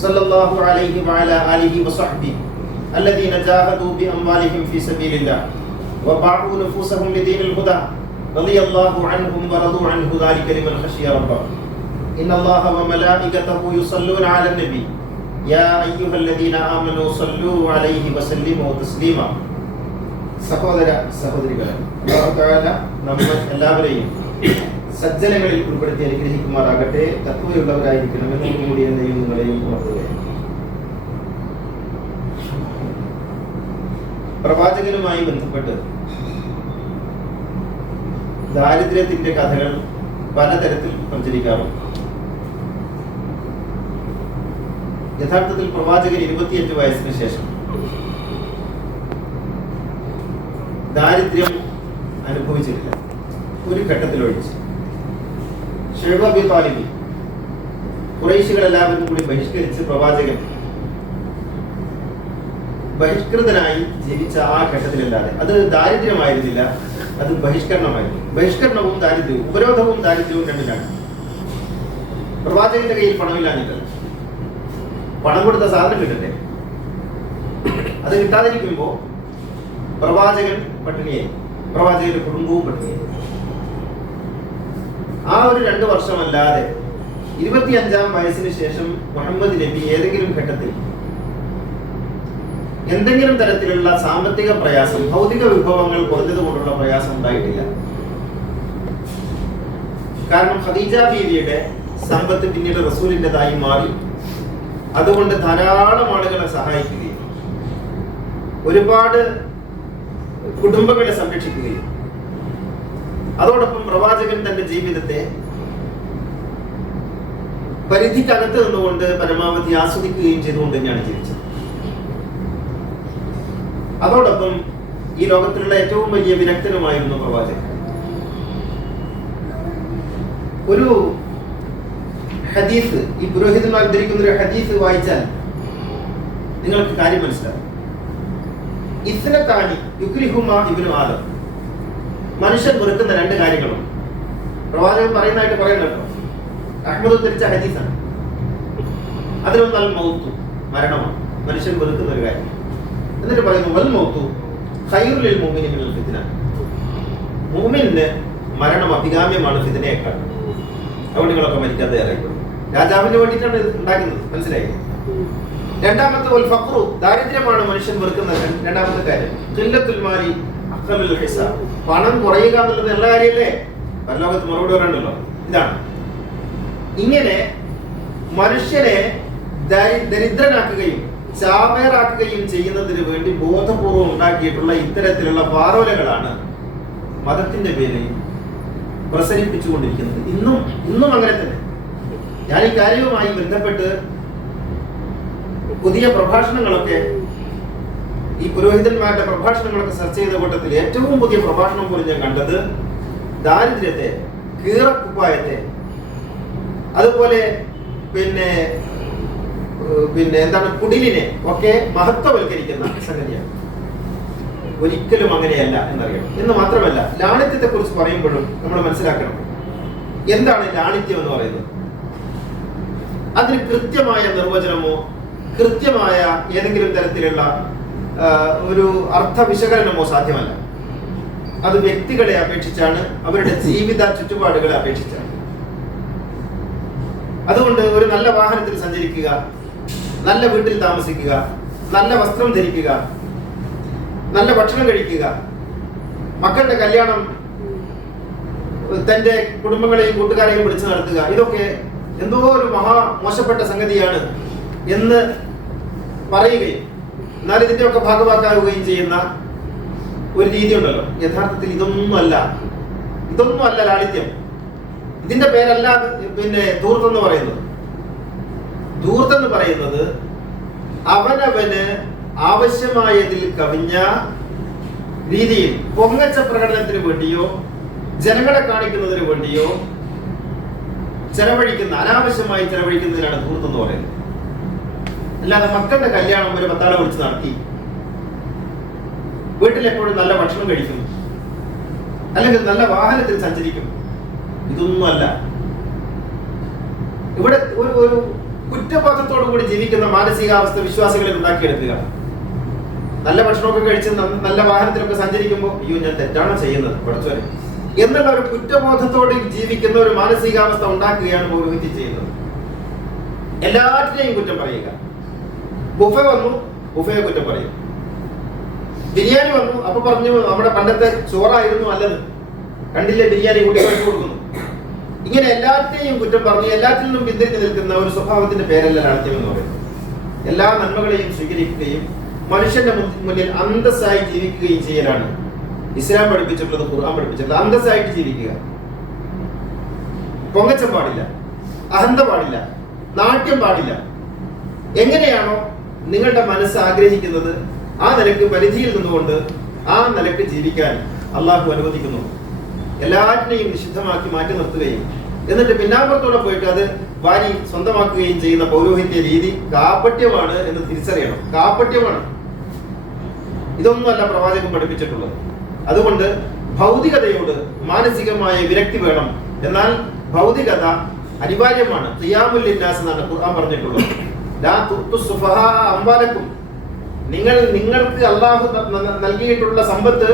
സല്ലല്ലാഹു അലൈഹി വഅലാ ആലിഹി വസഹ്ബിഹി الذين جاهدوا بأموالهم في سبيل الله وباعوا نفوسهم لدين الهدى رضي الله عنهم ورضوا عنه ذلك لمن خشي ربه إن الله وملائكته يصلون على النبي يا أيها الذين آمنوا صلوا عليه وسلموا تسليما. സഹോദര സഹോദരികളെ, അല്ലാഹു തആല നമ്മെ എല്ലാവരെയും സജ്ജനങ്ങളിൽ ഉൾപ്പെടുത്തി അനുഗ്രഹിക്കുമാറാകട്ടെ. തഖ്വയുള്ളവരായിരിക്കണം എന്ന് കൂടി എന്നെയും നിങ്ങളെയും ഉണർത്തുകയാണ്. പ്രവാചകനുമായി ബന്ധപ്പെട്ട് ദാരിദ്ര്യത്തിന്റെ കഥകൾ പലതരത്തിൽ പ്രചരിക്കാറുണ്ട്. യഥാർത്ഥത്തിൽ പ്രവാചകൻ 25 വയസ്സിന് ശേഷം ദാരിദ്ര്യം അനുഭവിച്ചിട്ടില്ല, ഒരു ഘട്ടത്തിലൊഴിച്ച്. ശൈബ അബീ താലിബ് ഖുറൈശികളെല്ലാവരും കൂടി ബഹിഷ്കരിച്ച് പ്രവാചകൻ ബഹിഷ്കൃതനായി ജീവിച്ച ആ ഘട്ടത്തിലല്ലാതെ അത് ദാരിദ്ര്യമായിരുന്നില്ല, അത് ബഹിഷ്കരണമായിരുന്നു. ബഹിഷ്കരണവും ദാരിദ്ര്യവും, ഉപരോധവും ദാരിദ്ര്യവും രണ്ടിലാണ്. പ്രവാചകന്റെ കയ്യിൽ പണമില്ലാഞ്ഞിട്ടല്ല, പണം കൊടുത്ത സാധനം കിട്ടട്ടെ. അത് കിട്ടാതിരിക്കുമ്പോ പ്രവാചകൻ പട്ടിണിയായി, പ്രവാചകന്റെ കുടുംബവും പട്ടിണിയായി. ആ ഒരു 2 വർഷമല്ലാതെ 25-ാം വയസ്സിന് ശേഷം മുഹമ്മദ് നബി ഏതെങ്കിലും ഘട്ടത്തിൽ എന്തെങ്കിലും തരത്തിലുള്ള സാമ്പത്തിക പ്രയാസം, ഭൗതിക വിഭവങ്ങൾ കുറഞ്ഞതുകൊണ്ടുള്ള പ്രയാസം ഉണ്ടായിട്ടില്ല. കാരണം ഖദീജ ബീവിയുടെ സമ്പത്ത് പിന്നീട് റസൂലിൻ്റെതായി മാറി. അതുകൊണ്ട് ധാരാളം ആളുകളെ സഹായിക്കുകയും ഒരുപാട് കുടുംബങ്ങളെ സംരക്ഷിക്കുകയും അതോടൊപ്പം പ്രവാചകൻ തന്റെ ജീവിതത്തെ പരിധിക്കകത്ത് നിന്നുകൊണ്ട് പരമാവധി ആസ്വദിക്കുകയും ചെയ്തുകൊണ്ട് തന്നെയാണ് ജീവിച്ചത്. അതോടൊപ്പം ഈ ലോകത്തിലുള്ള ഏറ്റവും വലിയ വിരക്തനുമായിരുന്നു പ്രവാചകൻ. ഒരു ഹദീസ്, ഈ പുരോഹിതന്മാർ ഉദ്ധരിക്കുന്ന ഒരു ഹദീസ് വായിച്ചാൽ നിങ്ങൾക്ക് കാര്യം മനസ്സിലാവും. ഇസ്നതാനി യുക്രിഹുമാ ഇബ്നു ആദം, മനുഷ്യൻ വെറുക്കുന്ന 2 കാര്യങ്ങളും പ്രവാചകൻ പറയുന്നതായിട്ട് പറയുന്നുണ്ടോ? അഹ്മദ് ഉദ്ധരിച്ച ഹദീസാണ്. അതിലൊന്ന് അൽ മൗത്തു, മരണമാണ് മനുഷ്യൻ വെറുക്കുന്ന ഒരു കാര്യം. എന്നിട്ട് പറയുന്നു വൽ മൗത്തു ഖൈറുൽ മുഅ്മിനി മിനൽ ഫിത്ന. മുഅ്മിന് മരണം അഭികാമ്യമാണ് ഫിത്നയേക്കാൾ. അതുകൊണ്ട് നിങ്ങളൊക്കെ മരിക്കാൻ തയ്യാറായിക്കോളൂ. രാജാവിന് വേണ്ടിയിട്ടാണ് ഇത് ഉണ്ടാക്കുന്നത്, മനസ്സിലായി? രണ്ടാമത്തെ വൽ ഫഖ്റു, ദാരിദ്ര്യമാണ് മനുഷ്യൻ വെറുക്കുന്ന രണ്ടാമത്തെ കാര്യം. ഖില്ലത്തുൽ മാലി അഖ്റലുൽ ഹിസാബ്, പണം കുറയുക എന്നുള്ളത് നല്ല കാര്യമല്ലേ? പരലോകത്ത് മറുപടി പറയണ്ടല്ലോ. ഇതാണ് ഇങ്ങനെ മനുഷ്യനെ ദരിദ്രനാക്കുകയും ചാവേറാക്കുകയും ചെയ്യുന്നതിന് വേണ്ടി ബോധപൂർവം ഉണ്ടാക്കിയിട്ടുള്ള ഇത്തരത്തിലുള്ള പാറോലകളാണ് മതത്തിന്റെ പേരിൽ പ്രസരിപ്പിച്ചുകൊണ്ടിരിക്കുന്നത്. ഇന്നും അങ്ങനെ തന്നെ. ഞാൻ ഈ കാര്യവുമായി ബന്ധപ്പെട്ട് പുതിയ പ്രഭാഷണങ്ങളൊക്കെ, ഈ പുരോഹിതന്മാരുടെ പ്രഭാഷണങ്ങളൊക്കെ സെർച്ച് ചെയ്ത കൂട്ടത്തിൽ ഏറ്റവും പുതിയ പ്രഭാഷണം പോലും ഞാൻ കണ്ടത് ദാരിദ്ര്യത്തെ, കീറക്കുപ്പായത്തെ, അതുപോലെ പിന്നെ എന്താണ് കുടിലിനെ ഒക്കെ മഹത്വവൽക്കരിക്കുന്ന സംഗതിയാണ്. ഒരിക്കലും അങ്ങനെയല്ല എന്നറിയണം. എന്ന് മാത്രമല്ല, ലാളിത്യത്തെ കുറിച്ച് പറയുമ്പോഴും നമ്മൾ മനസ്സിലാക്കണം എന്താണ് ലാളിത്യം എന്ന് പറയുന്നത്. അതിന് കൃത്യമായ നിർവചനമോ കൃത്യമായ ഏതെങ്കിലും തരത്തിലുള്ള ഒരു അർത്ഥ വിശകലനമോ സാധ്യമല്ല. അത് വ്യക്തികളെ അപേക്ഷിച്ചാണ്, അവരുടെ ജീവിത ചുറ്റുപാടുകളെ അപേക്ഷിച്ചാണ്. അതുകൊണ്ട് ഒരു നല്ല വാഹനത്തിൽ സഞ്ചരിക്കുക, നല്ല വീട്ടിൽ താമസിക്കുക, നല്ല വസ്ത്രം ധരിക്കുക, നല്ല ഭക്ഷണം കഴിക്കുക, മക്കളുടെ കല്യാണം തന്റെ കുടുംബങ്ങളെയും കൂട്ടുകാരെയും വിളിച്ചു നടത്തുക, ഇതൊക്കെ എന്തോ ഒരു മോശപ്പെട്ട സംഗതിയാണ് എന്ന് പറയുകയും എന്നാൽ ഇതിന്റെയൊക്കെ ഭാഗമാക്കാവുകയും ചെയ്യുന്ന ഒരു രീതി ഉണ്ടല്ലോ. യഥാർത്ഥത്തിൽ ഇതൊന്നും അല്ല ലാളിത്യം. ഇതിന്റെ പേരല്ല ധൂർത്തെന്ന് പറയുന്നത്. ധൂർത്തെന്ന് പറയുന്നത് അവനവന് ആവശ്യമായതിൽ കവിഞ്ഞ രീതിയിൽ പൊങ്ങച്ച പ്രകടനത്തിന് വേണ്ടിയോ ജനങ്ങളെ കാണിക്കുന്നതിന് വേണ്ടിയോ അനാവശ്യമായി ചെലവഴിക്കുന്നതിനാണ് ധൂർത്തെന്ന് പറയുന്നത്. അല്ലാതെ മക്കളുടെ കല്യാണം ഒരു പത്താളെ വിളിച്ച് നടത്തി, വീട്ടിലെപ്പോഴും നല്ല ഭക്ഷണം കഴിക്കും, അല്ലെങ്കിൽ നല്ല വാഹനത്തിൽ സഞ്ചരിക്കും, ഇതൊന്നുമല്ല. ഇവിടെ ഒരു കുറ്റബോധത്തോടു കൂടി ജീവിക്കുന്ന മാനസികാവസ്ഥ വിശ്വാസികളിൽ ഉണ്ടാക്കിയെടുക്കുക. നല്ല ഭക്ഷണമൊക്കെ കഴിച്ച് നല്ല വാഹനത്തിലൊക്കെ സഞ്ചരിക്കുമ്പോൾ അയ്യോ ഞാൻ തെറ്റാണ് ചെയ്യുന്നത് പഠിച്ചോനെ എന്നുള്ള ഒരു കുറ്റബോധത്തോടെ ജീവിക്കുന്ന ഒരു മാനസികാവസ്ഥ ഉണ്ടാക്കുകയാണ് പൗരോഹിത്യം ചെയ്യുന്നത്. എല്ലാറ്റിനെയും കുറ്റം പറയുക. ബുഫെ വന്നു, ബുഫയെ കുറ്റം പറയും. ബിരിയാണി വന്നു, അപ്പൊ പറഞ്ഞു നമ്മുടെ പണ്ടത്തെ ചോറായിരുന്നു നല്ലത്, കണ്ടില്ലേ ബിരിയാണി കൂട്ടി കഴിച്ചു കൊടുക്കുന്നു. ഇങ്ങനെ എല്ലാറ്റിനെയും കുറ്റം പറഞ്ഞ് എല്ലാറ്റിൽ നിന്നും പിന്തിരിഞ്ഞു നിൽക്കുന്ന ഒരു സ്വഭാവത്തിന്റെ പേരല്ല ലാളിത്യം എന്ന് പറയുന്നത്. എല്ലാ നന്മകളെയും സ്വീകരിക്കുകയും മനുഷ്യന്റെ മുന്നിൽ അന്തസ്സായി ജീവിക്കുകയും ചെയ്യലാണ് ഇസ്ലാം പഠിപ്പിച്ചിട്ടുള്ളത്, ഖുർആൻ പഠിപ്പിച്ചിട്ടുള്ളത്. അന്തസ്സായിട്ട് ജീവിക്കുക. പൊങ്ങച്ചം പാടില്ല, അഹന്ത പാടില്ല, നാട്യം പാടില്ല. എങ്ങനെയാണോ നിങ്ങളുടെ മനസ്സ് ആഗ്രഹിക്കുന്നത് ആ നിലക്ക് പരിധിയിൽ നിന്നുകൊണ്ട് ആ നിലക്ക് ജീവിക്കാൻ അള്ളാഹു അനുവദിക്കുന്നു. എല്ലാറ്റിനെയും നിഷിദ്ധമാക്കി മാറ്റി നിർത്തുകയും എന്നിട്ട് പിന്നാമ്പുറത്തോടെ പോയിട്ട് അത് വാരി സ്വന്തമാക്കുകയും ചെയ്യുന്ന പൗരോഹിത്യ രീതി കാപട്യമാണ് എന്ന് തിരിച്ചറിയണം. കാപട്യമാണ്. ഇതൊന്നുമല്ല പ്രവാചകൻ പഠിപ്പിച്ചിട്ടുള്ളത്. അതുകൊണ്ട് ഭൗതികതയോട് മാനസികമായ വിരക്തി വേണം. എന്നാൽ ഭൗതികത അനിവാര്യമാണ്. ഖിയാമുൽ ലിന്നാസ് എന്നാണ് ഖുർആൻ പറഞ്ഞിട്ടുള്ളത്. ലാ തുത്തു സുഫഹാ അംവാലക്കും, നിങ്ങൾക്ക് അള്ളാഹു നൽകിയിട്ടുള്ള സമ്പത്ത്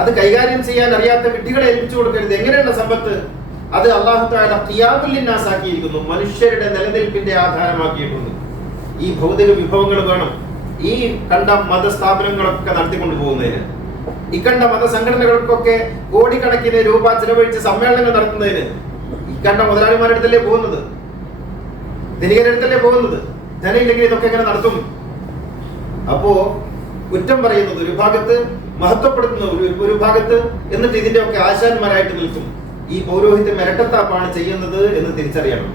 അത് കൈകാര്യം ചെയ്യാൻ അറിയാത്ത വിഡ്ഢികളെ ഏൽപ്പിച്ചു കൊടുക്കരുത്. എങ്ങനെയുള്ള സമ്പത്ത്? അത് അള്ളാഹു തആല ഖിയാമുൽ ലിന്നാസ് ആക്കിയിരിക്കുന്നു, മനുഷ്യരുടെ നിലനിൽപ്പിന്റെ ആധാരമാക്കിയിട്ടുണ്ട്. ഈ ഭൗതിക വിഭവങ്ങൾ വേണം ഈ കണ്ട മതസ്ഥാപനങ്ങളൊക്കെ നടത്തിക്കൊണ്ടു പോകുന്നതിന്, ഇക്കണ്ട മതസംഘടനകൾക്കൊക്കെ കോടിക്കണക്കിന് രൂപ ചെലവഴിച്ച് സമ്മേളനങ്ങൾ നടത്തുന്നതിന് ഇക്കണ്ട മുതലാളിമാരുടെ അടുത്തല്ലേ പോകുന്നത്, ധനികരുടെ അടുത്തല്ലേ പോകുന്നത്. ധനയില്ലെങ്കിൽ ഇതൊക്കെ എങ്ങനെ നടത്തും? അപ്പോ കുറ്റം പറയുന്നത് ഒരു ഭാഗത്ത്, മഹത്വപ്പെടുത്തുന്ന ഒരു ഭാഗത്ത്, എന്നിട്ട് ഇതിന്റെ ഒക്കെ ആശാന്മാരായിട്ട് നിൽക്കും. ഈ പൗരോഹിത്യം ഇരട്ടത്താപ്പാണ് ചെയ്യുന്നത് എന്ന് തിരിച്ചറിയണം.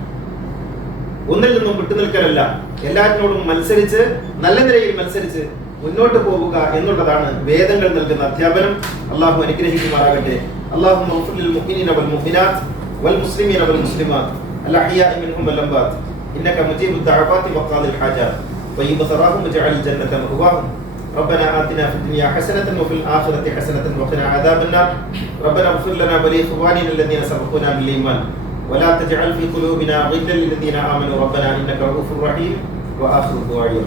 ഒന്നിൽ നിന്നും വിട്ടുനിൽക്കലല്ല, എല്ലാറ്റിനോടും മത്സരിച്ച് നല്ല നിലയിൽ മത്സരിച്ച് മുന്നോട്ട് പോവുക എന്നുള്ളതാണ് വേദങ്ങൾ നൽകുന്ന അധ്യാപനം. അള്ളാഹു അനുഗ്രഹിക്കുമാറാകട്ടെ. അല്ലാഹുമ്മ ഗ്ഫിർ ലിൽ മുഅ്മിനീന വൽ മുഅ്മിനാത്ത് വൽ മുസ്ലിമീന വൽ മുസ്ലിമാത്ത് അൽ അഹ്യാഇ മിൻഹും വൽ അംവാത്ത് ഇന്നക മുജീബുദ് ദഅവാതി വഖാദിൽ ഹാജാത്ത് طيب ثراهم واجعل الجنة مأواهم ربنا آتنا في الدنيا حسنة وفي الآخرة حسنة وقنا عذاب النار ربنا اغفر لنا ولإخواننا الذين سبقونا بالإيمان ولا تجعل في قلوبنا غلا للذين آمنوا ربنا إنك رؤوف رحيم وآخر دعائي